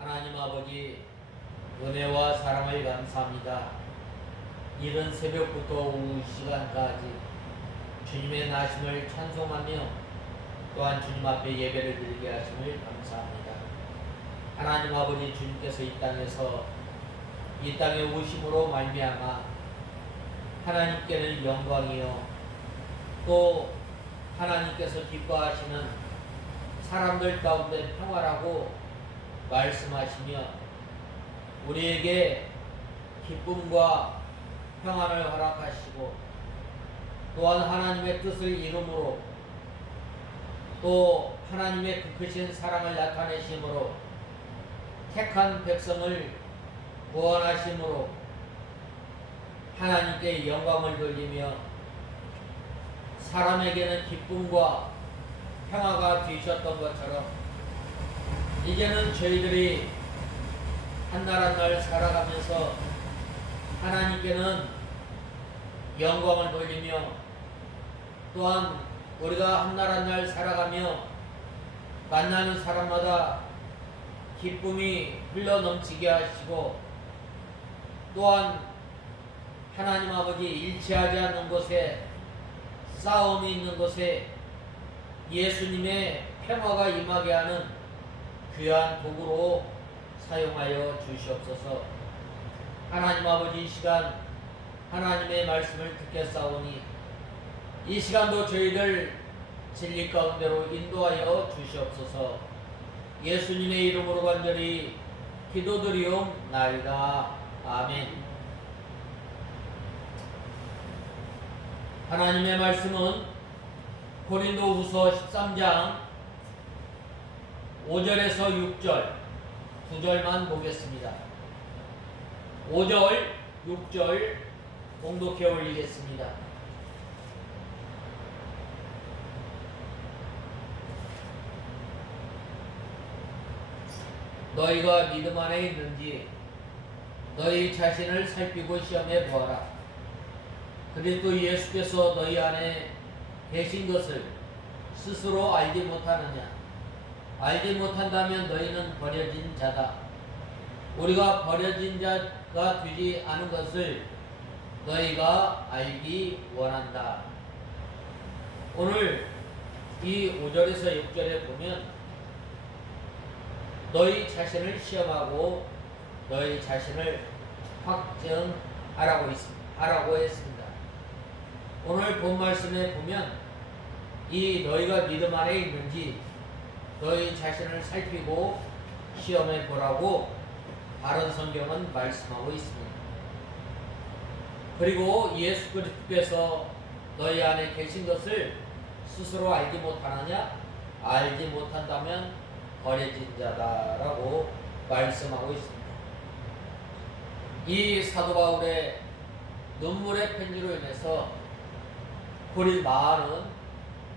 하나님 아버지, 은혜와 사랑을 감사합니다. 이른 새벽부터 오후 시간까지 주님의 나심을 찬송하며 또한 주님 앞에 예배를 드리게 하심을 감사합니다. 하나님 아버지, 주님께서 이 땅에 오심으로 말미암아 하나님께는 영광이요 또 하나님께서 기뻐하시는 사람들 가운데 평화라고 말씀하시며 우리에게 기쁨과 평안을 허락하시고 또한 하나님의 뜻을 이루므로 또 하나님의 그 크신 사랑을 나타내심으로 택한 백성을 구원하심으로 하나님께 영광을 돌리며 사람에게는 기쁨과 평화가 되셨던 것처럼 이제는 저희들이 한 날 한 날 살아가면서 하나님께는 영광을 돌리며 또한 우리가 한 날 한 날 살아가며 만나는 사람마다 기쁨이 흘러 넘치게 하시고 또한 하나님 아버지 일치하지 않는 곳에 싸움이 있는 곳에 예수님의 평화가 임하게 하는 귀한 도구로 사용하여 주시옵소서. 하나님 아버지, 이 시간 하나님의 말씀을 듣겠사오니 이 시간도 저희를 진리 가운데로 인도하여 주시옵소서. 예수님의 이름으로 간절히 기도드리옵나이다. 아멘. 하나님의 말씀은 고린도후서 13장 5절에서 6절 두 절만 보겠습니다. 5절, 6절 봉독해 올리겠습니다. 너희가 믿음 안에 있는지 너희 자신을 살피고 시험해 보아라. 그리스도 예수께서 너희 안에 계신 것을 스스로 알지 못하느냐? 알지 못한다면 너희는 버려진 자다. 우리가 버려진 자가 되지 않은 것을 너희가 알기 원한다. 오늘 이 5절에서 6절에 보면 너희 자신을 시험하고 너희 자신을 확증하라고 했습니다. 오늘 본 말씀에 보면 이 너희가 믿음 안에 있는지 너희 자신을 살피고 시험해 보라고 바른 성경은 말씀하고 있습니다. 그리고 예수 그리스도께서 너희 안에 계신 것을 스스로 알지 못하느냐? 알지 못한다면 버려진 자다라고 말씀하고 있습니다. 이 사도 바울의 눈물의 편지로 인해서 많은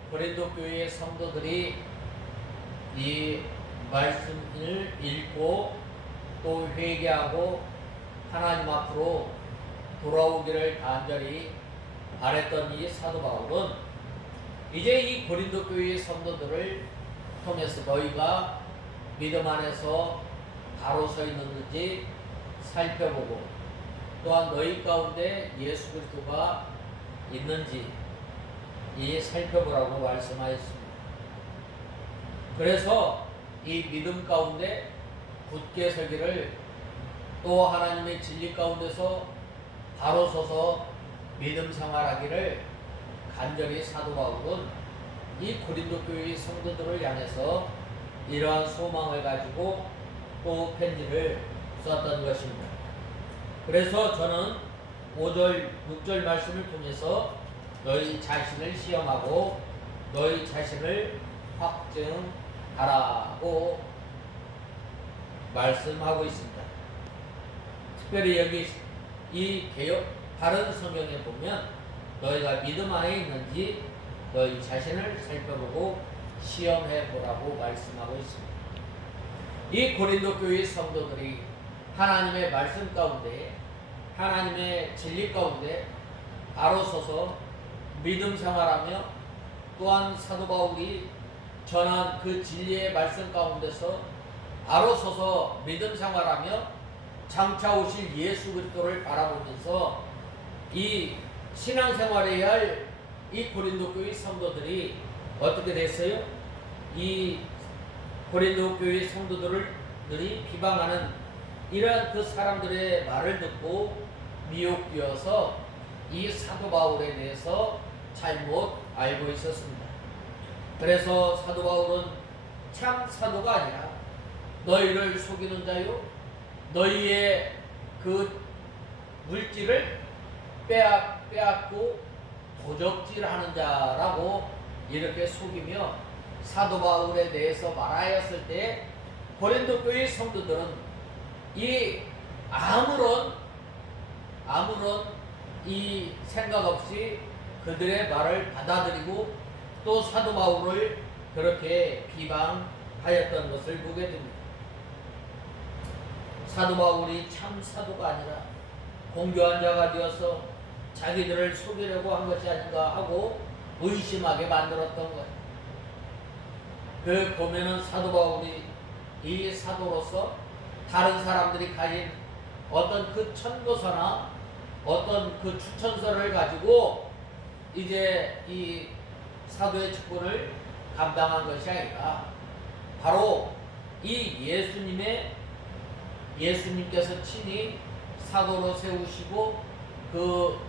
고린도 교회의 성도들이 이 말씀을 읽고 또 회개하고 하나님 앞으로 돌아오기를 간절히 바랬던 이 사도 바울은 이제 이 고린도 교회의 성도들을 통해서 너희가 믿음 안에서 바로 서 있는지 살펴보고 또한 너희 가운데 예수 그리스도가 있는지 살펴보라고 말씀하였습니다. 그래서 이 믿음 가운데 굳게 서기를 또 하나님의 진리 가운데서 바로 서서 믿음 생활하기를 간절히 사도 바울은 이 고린도 교회의 성도들을 향해서 이러한 소망을 가지고 또 편지를 썼던 것입니다. 그래서 저는 5절, 6절 말씀을 통해서 너희 자신을 시험하고 너희 자신을 확증하라고 말씀하고 있습니다. 특별히 여기 이 다른 성경에 보면 너희가 믿음 안에 있는지 너희 자신을 살펴보고 시험해 보라고 말씀하고 있습니다. 이 고린도 교회 성도들이 하나님의 말씀 가운데 하나님의 진리 가운데 바로 서서 믿음 생활하며 또한 사도 바울이 전한 그 진리의 말씀 가운데서 바로 서서 믿음 생활하며 장차 오실 예수 그리스도를 바라보면서 이 신앙생활해야 할 이 고린도 교회 성도들이 어떻게 됐어요? 이 고린도 교회 성도들이 비방하는 이러한 그 사람들의 말을 듣고 미혹되어서 이 사도 바울에 대해서 잘못 알고 있었습니다. 그래서 사도 바울은 참 사도가 아니라 너희를 속이는 자요, 너희의 그 물질을 빼앗고 도적질하는 자라고 이렇게 속이며 사도 바울에 대해서 말하였을 때 고린도 교회 성도들은 이 아무런 이 생각 없이 그들의 말을 받아들이고 또 사도 바울을 그렇게 비방하였던 것을 보게 됩니다. 사도 바울이 참 사도가 아니라 공교한 자가 되어서 자기들을 속이려고 한 것이 아닌가 하고 의심하게 만들었던 거예요. 그 보면은 사도 바울이 이 사도로서 다른 사람들이 가진 어떤 그 천도서나 어떤 그 추천서를 가지고 이제 이 사도의 직분을 감당한 것이 아니라 바로 이 예수님께서 친히 사도로 세우시고 그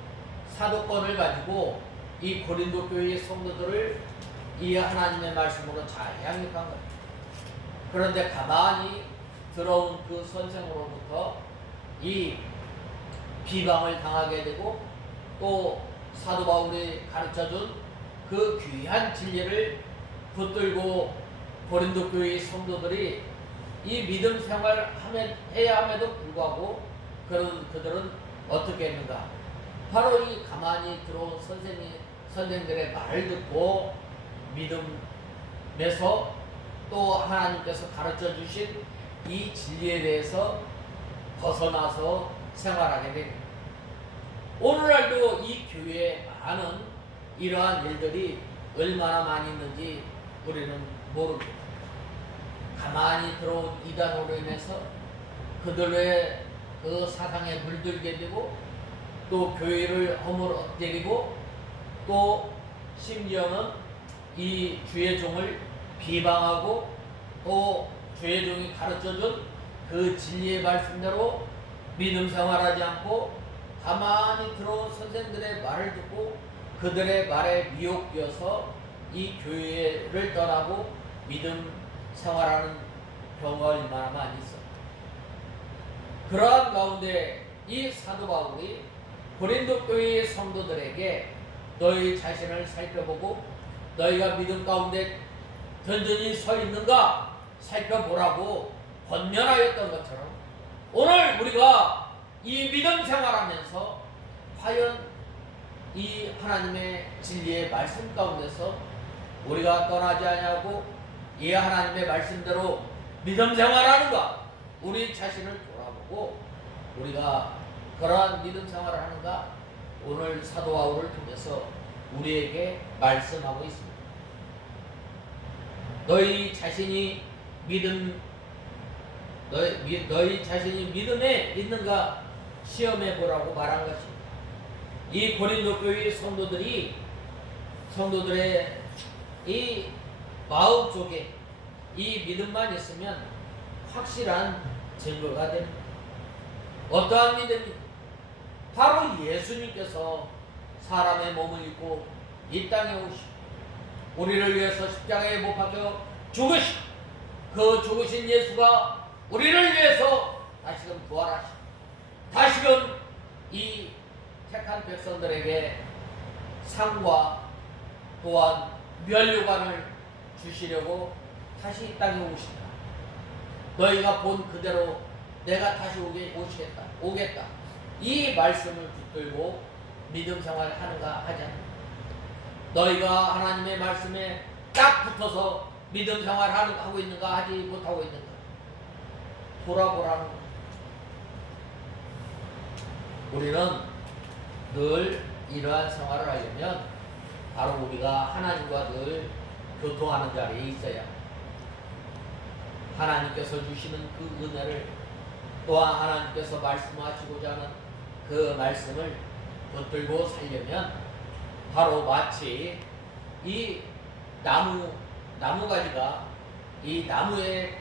사도권을 가지고 이 고린도 교회의 성도들을 이 하나님의 말씀으로 잘 양육한 거예요. 그런데 가만히 들어온 그 선생으로부터 이 비방을 당하게 되고 또 사도 바울이 가르쳐준 그 귀한 진리를 붙들고 고린도 교회의 성도들이 이 믿음 생활을 해야 함에도 불구하고 그들은 어떻게 했는가? 바로 이 가만히 들어온 선생들의 말을 듣고 믿음에서 또 하나님께서 가르쳐 주신 이 진리에 대해서 벗어나서 생활하게 됩니다. 오늘날도 이 교회에 많은 이러한 일들이 얼마나 많이 있는지 우리는 모릅니다. 가만히 들어온 이단으로 인해서 그들의 그 사상에 물들게 되고 또 교회를 허물어뜨리고 또 심지어는 이 주의 종을 비방하고 또 주의 종이 가르쳐준 그 진리의 말씀대로 믿음 생활하지 않고 가만히 들어온 선생들의 말을 듣고 그들의 말에 미혹되어서 이 교회를 떠나고 믿음 생활하는 경우가 얼마나 많이 있어. 그러한 가운데 이 사도 바울이 고린도 교회의 성도들에게 너희 자신을 살펴보고 너희가 믿음 가운데 든든히 서 있는가 살펴보라고 권면하였던 것처럼 오늘 우리가 이 믿음 생활하면서 과연 이 하나님의 진리의 말씀 가운데서 우리가 떠나지 아니하고 이 하나님의 말씀대로 믿음 생활하는가 우리 자신을 돌아보고 우리가 그러한 믿음 생활을 하는가 오늘 사도 바울을 통해서 우리에게 말씀하고 있습니다. 너희 자신이 믿음에 있는가 시험해 보라고 말한 것입니다. 이 고린도 교회 성도들의 이 마음 속에 이 믿음만 있으면 확실한 증거가 됩니다. 어떠한 믿음이 바로 예수님께서 사람의 몸을 입고 이 땅에 오시고 우리를 위해서 십자가에 못 박혀 죽으시고 그 죽으신 예수가 우리를 위해서 다시금 부활하시고 다시금 이 택한 백성들에게 상과 또한 면류관을 주시려고 다시 이 땅에 오신다. 너희가 본 그대로 내가 다시 오겠다. 이 말씀을 붙들고 믿음 생활을 하는가 하지 않는가. 너희가 하나님의 말씀에 딱 붙어서 믿음 생활을 하고 있는가 하지 못하고 있는가. 돌아보라는 거예요. 우리는 늘 이러한 생활을 하려면 바로 우리가 하나님과 늘 교통하는 자리에 있어야 합니다. 하나님께서 주시는 그 은혜를 또한 하나님께서 말씀하시고자 하는 그 말씀을 붙들고 살려면 바로 마치 이 나무가지가 이 나무에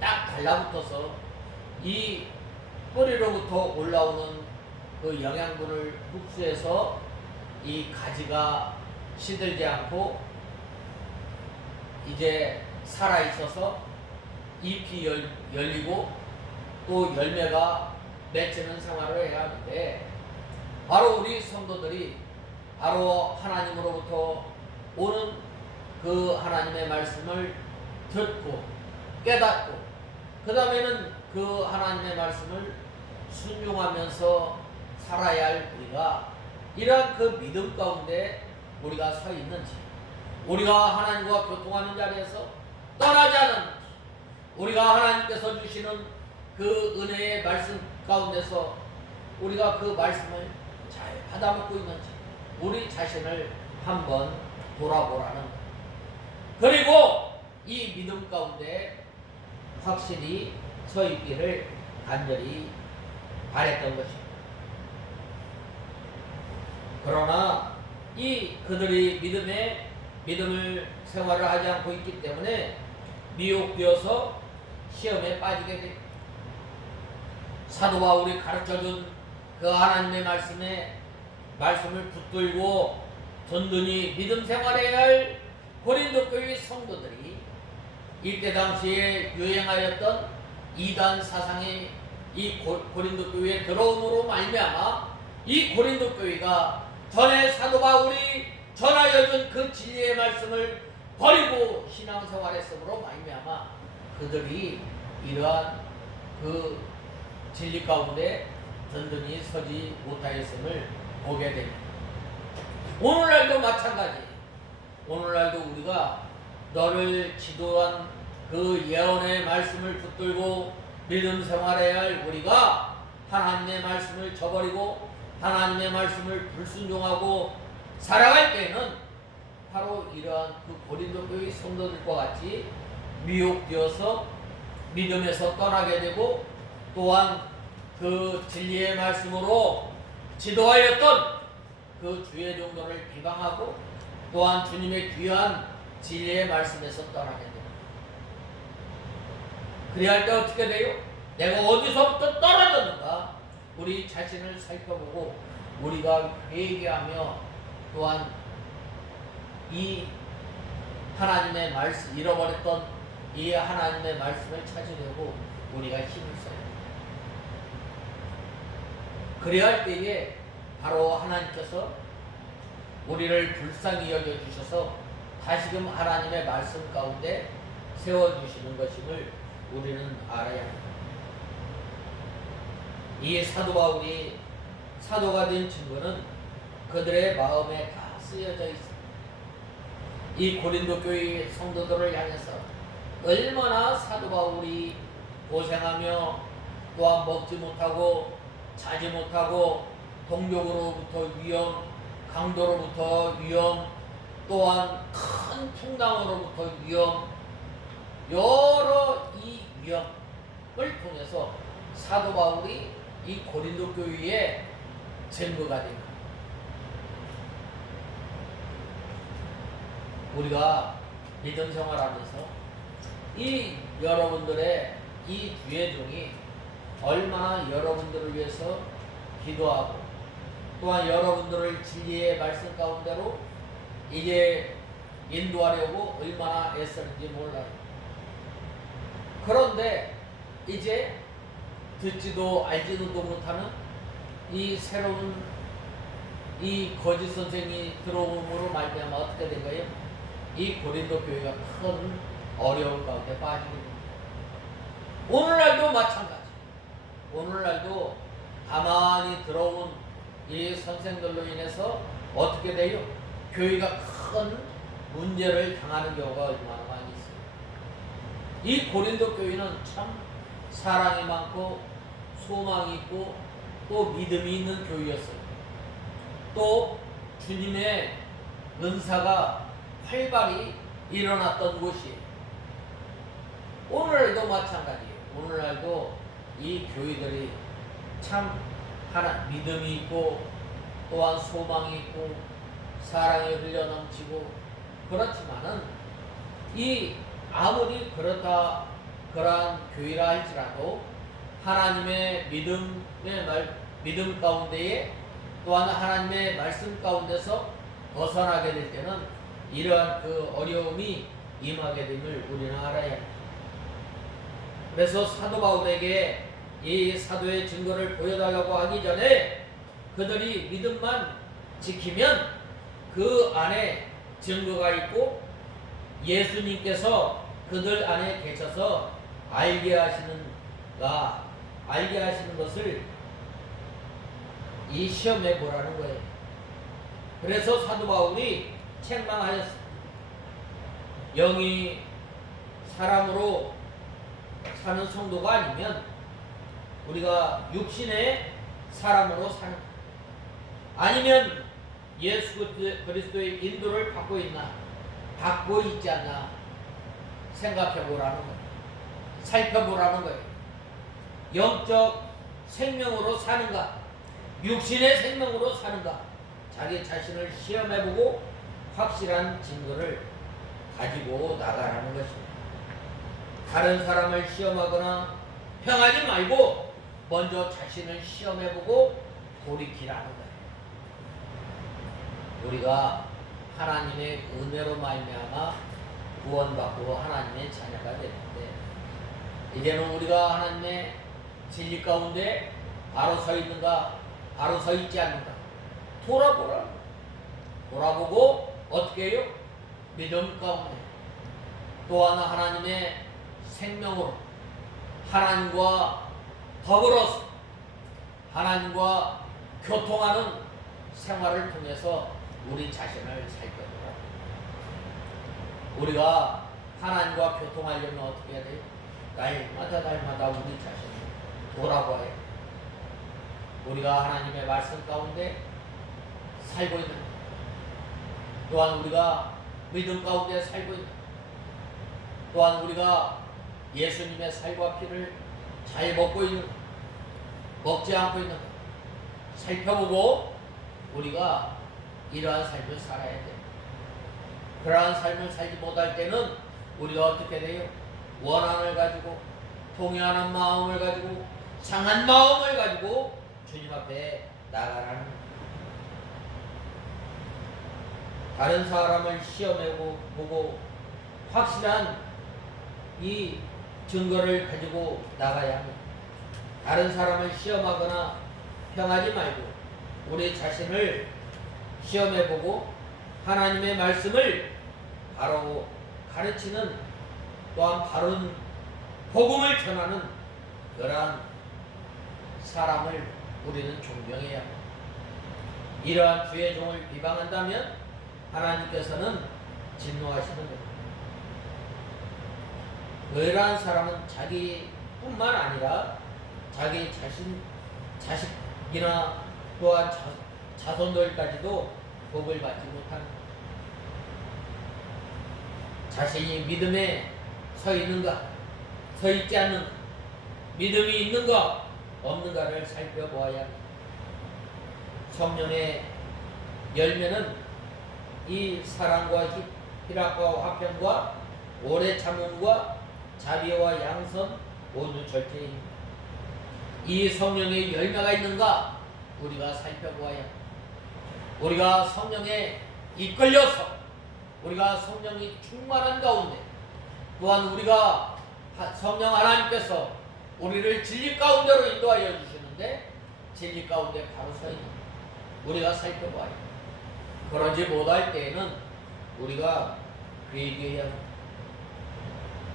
딱 달라붙어서 이 뿌리로부터 올라오는 그 영양분을 흡수해서 이 가지가 시들지 않고 이제 살아있어서 잎이 열리고 또 열매가 맺히는 생활을 해야 하는데, 바로 우리 성도들이 바로 하나님으로부터 오는 그 하나님의 말씀을 듣고 깨닫고 그 다음에는 그 하나님의 말씀을 순종하면서 살아야 할 우리가 이러한 그 믿음 가운데 우리가 서 있는지, 우리가 하나님과 교통하는 자리에서 떠나지 않는지, 우리가 하나님께서 주시는 그 은혜의 말씀 가운데서 우리가 그 말씀을 잘 받아먹고 있는지 우리 자신을 한번 돌아보라는 거예요. 그리고 이 믿음 가운데 확실히 서 있기를 간절히 바랬던 것입니다. 그러나 이 그들이 믿음을 생활을 하지 않고 있기 때문에 미혹되어서 시험에 빠지게 됩니다. 사도 바울이 가르쳐준 그 하나님의 말씀을 붙들고 든든히 믿음 생활해야 할 고린도 교회 성도들이 이때 당시에 유행하였던 이단 사상이 이 고린도 교회에 들어옴으로 말미암아 이 고린도 교회가 전에 사도 바울이 전하여준 그 진리의 말씀을 버리고 신앙생활했으므로 말미암아 그들이 이러한 그 진리 가운데 든든히 서지 못하였음을 보게 됩니다. 오늘날도 마찬가지. 오늘날도 우리가 너를 지도한 그 예언의 말씀을 붙들고 믿음 생활해야 할 우리가 하나님의 말씀을 저버리고 하나님의 말씀을 불순종하고 살아갈 때는 바로 이러한 그 고린도 교회 성도들과 같이 미혹되어서 믿음에서 떠나게 되고, 또한 그 진리의 말씀으로 지도하였던 그 주의 종도를 비방하고 또한 주님의 귀한 진리의 말씀에서 떠나게 됩니다. 그래야 할 때 어떻게 돼요? 내가 어디서부터 떨어졌는가? 우리 자신을 살펴보고 우리가 회개하며 또한 이 하나님의 말씀, 잃어버렸던 이 하나님의 말씀을 찾으려고 우리가 힘을 써야 합니다. 그래야 할 때에 바로 하나님께서 우리를 불쌍히 여겨주셔서 다시금 하나님의 말씀 가운데 세워주시는 것임을 우리는 알아야 합니다. 이 사도 바울이 사도가 된 증거는 그들의 마음에 다 쓰여져 있습니다. 이 고린도 교회 성도들을 향해서 얼마나 사도 바울이 고생하며 또한 먹지 못하고 자지 못하고 동족으로부터 위험, 강도로부터 위험, 또한 큰 풍랑으로부터 위험, 여러 이 위험을 통해서 사도 바울이 이 고린도 교회의 증거가 됩니다. 우리가 믿음 생활하면서 이 여러분들의 이 주의 종이 얼마나 여러분들을 위해서 기도하고 또한 여러분들을 진리의 말씀 가운데로 이제 인도하려고 얼마나 애쓰는지 몰라요. 그런데 이제 듣지도 알지도 못하는 이 새로운 이 거짓 선생이 들어옴으로 말미암아 어떻게 된 거예요? 이 고린도 교회가 큰 어려움 가운데 빠지게 됩니다. 오늘날도 마찬가지. 오늘날도 가만히 들어온 이 선생들로 인해서 어떻게 돼요? 교회가 큰 문제를 당하는 경우가 얼마나 많이 있어요. 이 고린도 교회는 참 사랑이 많고 소망이 있고 또 믿음이 있는 교회였어요. 또 주님의 은사가 활발히 일어났던 곳이에요. 오늘날도 마찬가지예요. 오늘날도 이 교회들이 참 하나 믿음이 있고 또한 소망이 있고 사랑이 흘러넘치고 그렇지만은 이 아무리 그러한 교회라 할지라도 하나님의 믿음 가운데에 또한 하나님의 말씀 가운데서 벗어나게 될 때는 이러한 그 어려움이 임하게 됨을 우리는 알아야 합니다. 그래서 사도 바울에게 이 사도의 증거를 보여달라고 하기 전에 그들이 믿음만 지키면 그 안에 증거가 있고 예수님께서 그들 안에 계셔서 알게 하시는 것을 이 시험해 보라는 거예요. 그래서 사도 바울이 책망하였습니다. 영이 사람으로 사는 성도가 아니면 우리가 육신의 사람으로 사는, 아니면 예수 그리스도의 인도를 받고 있나 받고 있지 않나 생각해 보라는 거예요. 살펴보라는 거예요. 영적 생명으로 사는가 육신의 생명으로 사는가 자기 자신을 시험해보고 확실한 증거를 가지고 나가라는 것입니다. 다른 사람을 시험하거나 평하지 말고 먼저 자신을 시험해보고 돌이키라는 거예요. 우리가 하나님의 은혜로 말미암아 구원받고 하나님의 자녀가 되는데 이제는 우리가 하나님의 진리 가운데 바로 서 있는가 바로 서 있지 않는가 돌아보고 어떻게 해요? 믿음 가운데 또한 하나님의 생명으로 하나님과 더불어서 하나님과 교통하는 생활을 통해서 우리 자신을 살펴보라. 우리가 하나님과 교통하려면 어떻게 해야 돼요? 날마다 우리 자신을 돌아봐야 해요. 우리가 하나님의 말씀 가운데 살고 있는 것, 또한 우리가 믿음 가운데 살고 있는 것, 또한 우리가 예수님의 살과 피를 잘 먹고 있는 것, 먹지 않고 있는 것 살펴보고 우리가 이러한 삶을 살아야 돼요. 그러한 삶을 살지 못할 때는 우리가 어떻게 돼요? 원한을 가지고 통회하는 마음을 가지고 상한 마음을 가지고 주님 앞에 나가라는 거예요. 다른 사람을 시험해보고 확실한 이 증거를 가지고 나가야 합니다. 다른 사람을 시험하거나 평하지 말고 우리 자신을 시험해보고 하나님의 말씀을 바로 가르치는 또한 바른 복음을 전하는 그러한 사람을 우리는 존경해야 합니다. 이러한 주의 종을 비방한다면 하나님께서는 진노하시는 겁니다. 그러한 사람은 자기뿐만 아니라 자기 자식이나 또한 자손들까지도 복을 받지 못하는 겁니다. 자신이 믿음에 서 있는가 서 있지 않는가 믿음이 있는가 없는가를 살펴보아야 합니다. 성령의 열매는 이 사랑과 희락과 화평과 오래 참음과 자비와 양선 온유 절제입니다. 이 성령의 열매가 있는가 우리가 살펴보아야 합니다. 우리가 성령에 이끌려서 우리가 성령이 충만한 가운데 또한 우리가 성령 하나님께서 우리를 진리 가운데로 인도하여 주시는데 진리 가운데 바로 서 있는 우리가 살펴봐야 합니다. 그러지 못할 때에는 우리가 회개해야 합니다.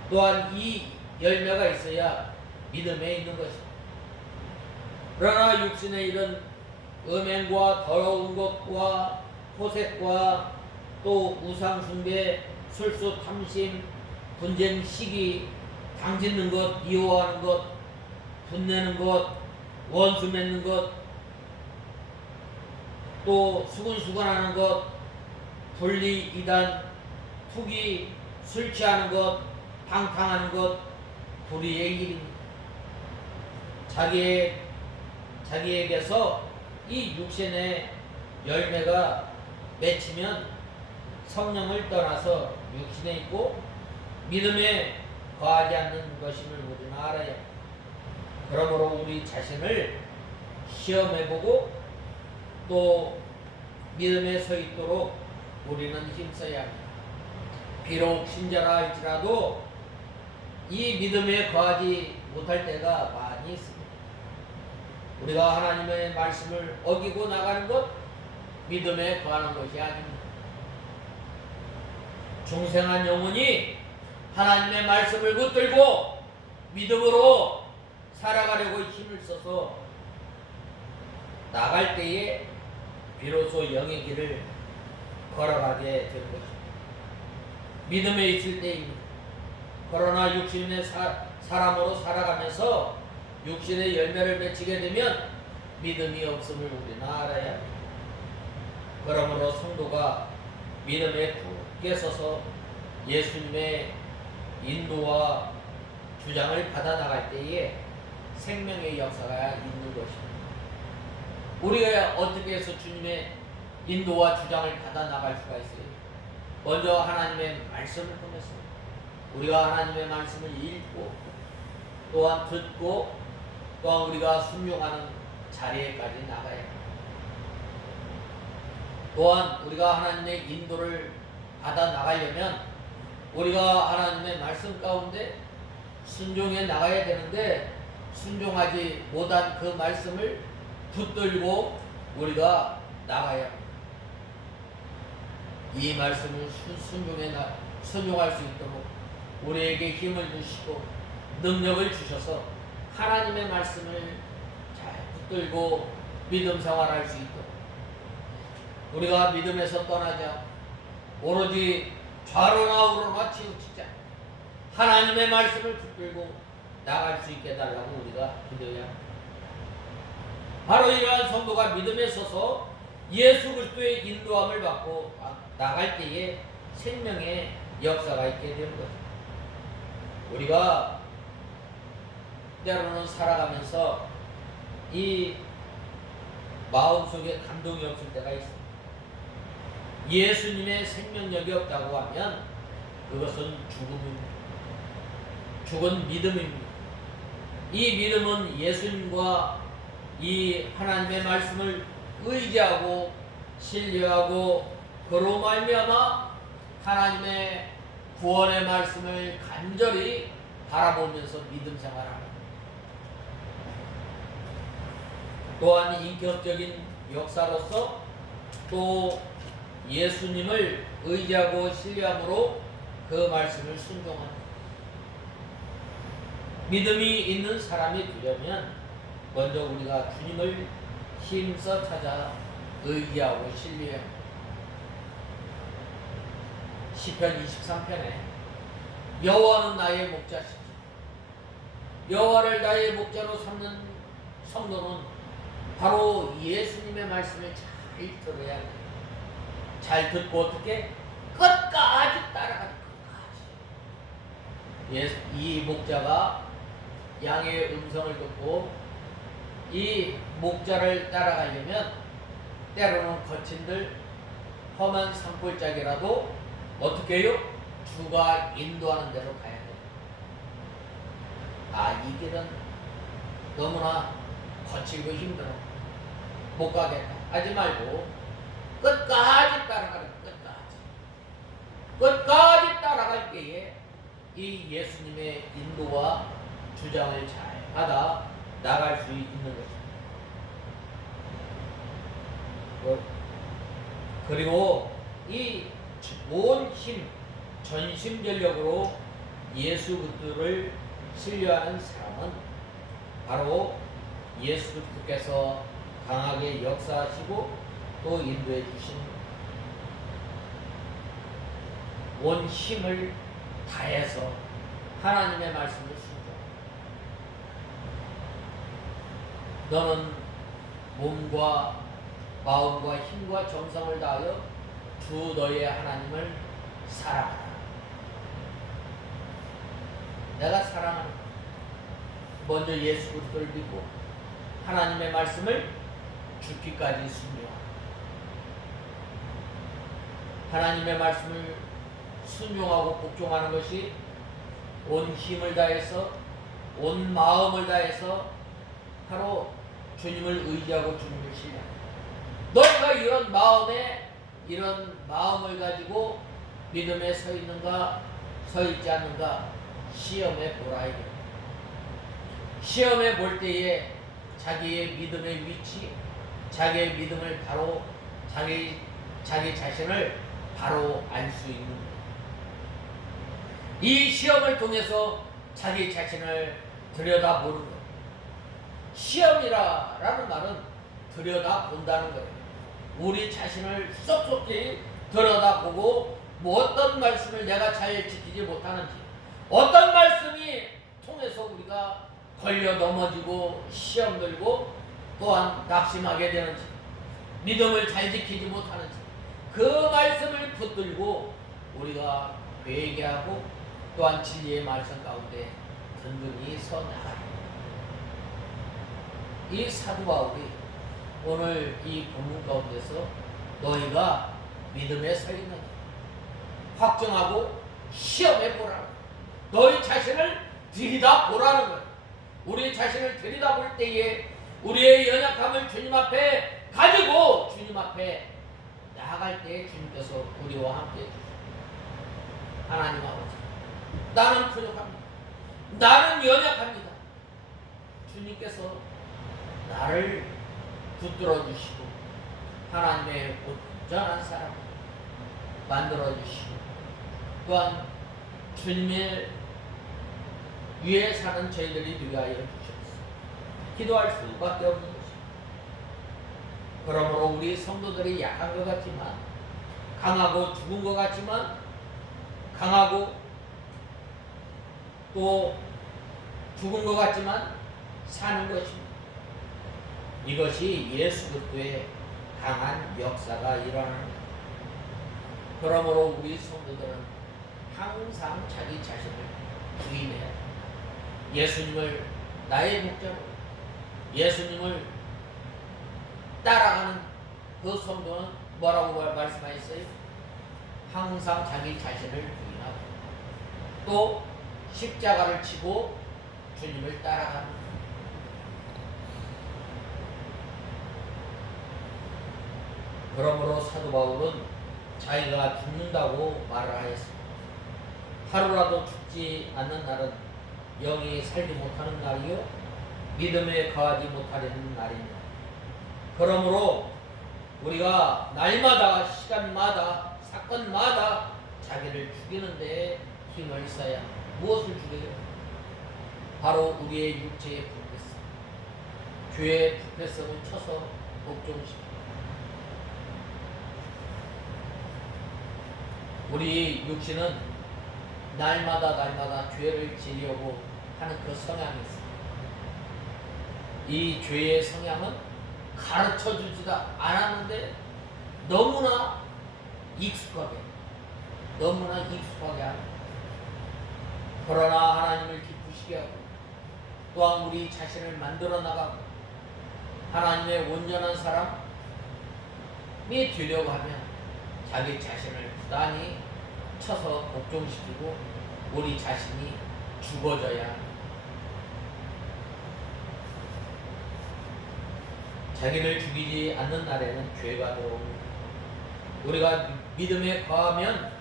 또한 이 열매가 있어야 믿음에 있는 것입니다. 그러나 육신의 이런 음행과 더러운 것과 호색과 또 우상 숭배, 술수 탐심, 분쟁 시기, 당짓는 것, 미워하는 것, 분내는 것, 원수 맺는 것, 또 수근수근하는 것, 분리, 이단, 투기, 술 취하는 것, 방탕하는 것, 불의의 일입니다. 자기에게서 이 육신의 열매가 맺히면 성령을 떠나서 육신에 있고 믿음에 거하지 않는 것임을 우리는 알아야 합니다. 그러므로 우리 자신을 시험해보고 또 믿음에 서 있도록 우리는 힘써야 합니다. 비록 신자라 할지라도 이 믿음에 거하지 못할 때가 많이 있습니다. 우리가 하나님의 말씀을 어기고 나가는 것, 믿음에 거하는 것이 아닙니다. 중생한 영혼이 하나님의 말씀을 붙들고 믿음으로 살아가려고 힘을 써서 나갈 때에 비로소 영의 길을 걸어가게 되는 것입니다. 믿음에 있을 때입니다. 그러나 육신의 사람으로 살아가면서 육신의 열매를 맺히게 되면 믿음이 없음을 우리는 알아야 합니다. 그러므로 성도가 믿음에 굳게 서서 예수님의 인도와 주장을 받아 나갈 때에 생명의 역사가 있는 것입니다. 우리가 어떻게 해서 주님의 인도와 주장을 받아 나갈 수가 있어요? 먼저 하나님의 말씀을 통해서 우리가 하나님의 말씀을 읽고 또한 듣고 또한 우리가 순종하는 자리에까지 나가야 합니다. 또한 우리가 하나님의 인도를 받아 나가려면 우리가 하나님의 말씀 가운데 순종해 나가야 되는데 순종하지 못한 그 말씀을 붙들고 우리가 나가야 합니다. 이 말씀을 순종할 수 있도록 우리에게 힘을 주시고 능력을 주셔서 하나님의 말씀을 잘 붙들고 믿음 생활할 수 있도록 우리가 믿음에서 떠나지 않고 오로지 좌로나 우로나 치우치지 않고 하나님의 말씀을 붙들고 나갈 수 있게 해달라고 우리가 기도해야 합니다. 바로 이러한 성도가 믿음에 서서 예수 그리스도의 인도함을 받고 나갈 때에 생명의 역사가 있게 되는 것입니다. 우리가 때로는 살아가면서 이 마음속에 감동이 없을 때가 있습니다. 예수님의 생명력이 없다고 하면 그것은 죽음입니다. 죽은 믿음입니다. 이 믿음은 예수님과 이 하나님의 말씀을 의지하고 신뢰하고 그로 말미암아 하나님의 구원의 말씀을 간절히 바라보면서 믿음 생활하는 또한 인격적인 역사로서 또 예수님을 의지하고 신뢰함으로 그 말씀을 순종하는 믿음이 있는 사람이 되려면 먼저 우리가 주님을 힘써 찾아 의지하고 신뢰해야 합니다. 시편 23편에 여호와는 나의 목자시니 여호와를 나의 목자로 삼는 성도는 바로 예수님의 말씀을 잘 들어야 합니다. 잘 듣고 어떻게? 끝까지 따라가는 끝까지. 이 목자가 양의 음성을 듣고 이 목자를 따라가려면 때로는 거친들 험한 산골짜기라도 어떻게 해요? 주가 인도하는 대로 가야 돼요. 이 길은 너무나 거칠고 힘들어 못 가겠다 하지 말고 끝까지 따라가는 끝까지 따라갈 때에 이 예수님의 인도와 주장을 잘 받아 나갈 수 있는 것입니다. 그리고 이 온 힘, 전심전력으로 예수 그리스도를 신뢰하는 사람은 바로 예수 그리스도께서 강하게 역사하시고 또 인도해 주신 온 힘을 다해서 하나님의 말씀을 순종합니다. 너는 몸과 마음과 힘과 정성을 다하여 주 너의 하나님을 사랑하라. 내가 사랑하는 먼저 예수 그리스도를 믿고 하나님의 말씀을 죽기까지 순종하라. 하나님의 말씀을 순종하고 복종하는 것이 온 힘을 다해서 온 마음을 다해서 바로 주님을 의지하고 주님을 신뢰한다. 너희가 이런 마음을 가지고 믿음에 서 있는가 서 있지 않는가 시험해 보라 이게. 시험해 볼 때에 자기의 믿음의 위치, 자기의 믿음을 바로 자기 자신을 바로 알 수 있는 거예요. 이 시험을 통해서 자기 자신을 들여다보는 거예요. 시험이라는 말은 들여다본다는 거예요. 우리 자신을 쏙쏙히 들여다보고 뭐 어떤 말씀을 내가 잘 지키지 못하는지, 어떤 말씀이 통해서 우리가 걸려 넘어지고 시험 들고 또한 낙심하게 되는지, 믿음을 잘 지키지 못하는지, 그 말씀을 붙들고 우리가 회개하고 또한 진리의 말씀 가운데 든든히 서 나가요. 이 사도 바울이 오늘 이 본문 가운데서 너희가 믿음에 서 있느냐 확정하고 시험해 보라는 거예요. 너희 자신을 들여다보라는 거예요. 우리 자신을 들여다볼 때에 우리의 연약함을 주님 앞에 가지고 주님 앞에 나아갈 때에 주님께서 우리와 함께 해주십니다. 하나님 아버지, 나는 부족합니다. 나는 연약합니다. 주님께서 나를 붙들어 주시고 하나님의 온전한 사람 만들어 주시고 또한 주님의 위에 사는 저희들이 되게 하여 주셨습니다. 기도할 수밖에 없는 것입니다. 그러므로 우리 성도들이 약한 것 같지만, 강하고 죽은 것 같지만, 강하고 또 죽은 것 같지만 사는 것입니다. 이것이 예수 그리스도의 강한 역사가 일어나는 것. 그러므로 우리 성도들은 항상 자기 자신을 부인해야 합니다. 예수님을 나의 목자로, 예수님을 따라가는 그 성도는 뭐라고 말씀하셨어요? 항상 자기 자신을 부인하고 또 십자가를 치고 주님을 따라가는. 그러므로 사도 바울은 자기가 죽는다고 말을 하였습니다. 하루라도 죽지 않는 날은 영이 살지 못하는 날이요 믿음에 거하지 못하려는 날입니다. 그러므로 우리가 날마다 시간마다 사건마다 자기를 죽이는 데 힘을 써야 합니다. 무엇을 죽여요? 바로 우리의 육체의 부패성, 죄의 부패성을 쳐서 복종시킵니다. 우리 육신은 날마다 죄를 지으려고 하는 그 성향이 있습니다. 이 죄의 성향은 가르쳐 주지도 않았는데 너무나 익숙하게 합니다. 그러나 하나님을 기쁘시게 하고 또한 우리 자신을 만들어 나가고 하나님의 온전한 사람이 되려고 하면 자기 자신을 부단히 쳐서 복종시키고 우리 자신이 죽어져야 합니다. 자기를 죽이지 않는 날에는 죄가 들어옵니다. 우리가 믿음에 거하면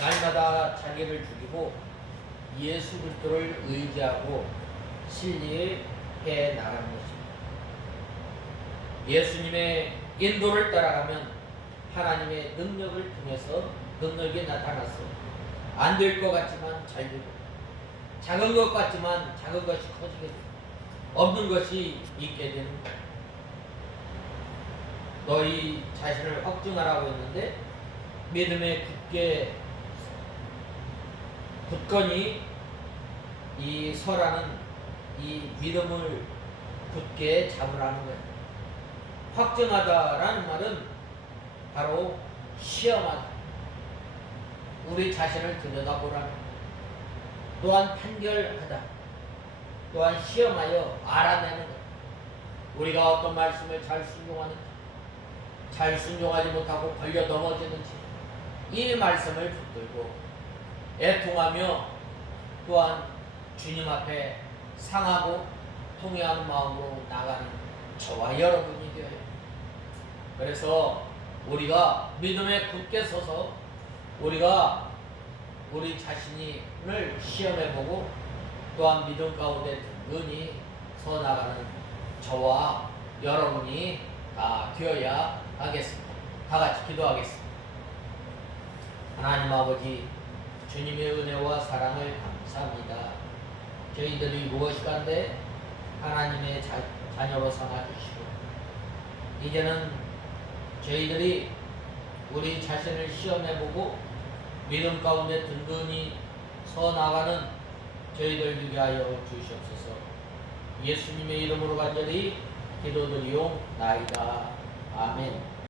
날마다 자기를 죽이고 예수 그리스도를 의지하고 신뢰해 나가는 것입니다. 예수님의 인도를 따라가면 하나님의 능력을 통해서 능력이 나타나서 안 될 것 같지만 잘 되고 작은 것 같지만 작은 것이 커지게 되고 없는 것이 있게 되는 거예요. 너희 자신을 확증하라고 했는데 믿음에 굳건히 이 서라는 이 믿음을 굳게 잡으라는 거예요. 확증하다라는 말은 바로 시험하다, 우리 자신을 들여다보라는, 또한 판결하다, 또한 시험하여 알아내는 것. 우리가 어떤 말씀을 잘 순종하는지, 잘 순종하지 못하고 걸려 넘어지는지 이 말씀을 붙들고 애통하며 또한 주님 앞에 상하고 통회하는 마음으로 나가는 저와 여러분이 되어요. 그래서 우리가 믿음에 굳게 서서 우리가 우리 자신을 시험해보고 또한 믿음 가운데 든든히 서 나가는 저와 여러분이 다 되어야 하겠습니다. 다 같이 기도하겠습니다. 하나님 아버지, 주님의 은혜와 사랑을 감사합니다. 저희들이 무엇이간데 하나님의 자녀로 삼아주시고 이제는 저희들이 우리 자신을 시험해보고 믿음 가운데 든든히 서 나가는 저희들 되게 하여 주시옵소서. 예수님의 이름으로 간절히 기도드리옵나이다. 아멘.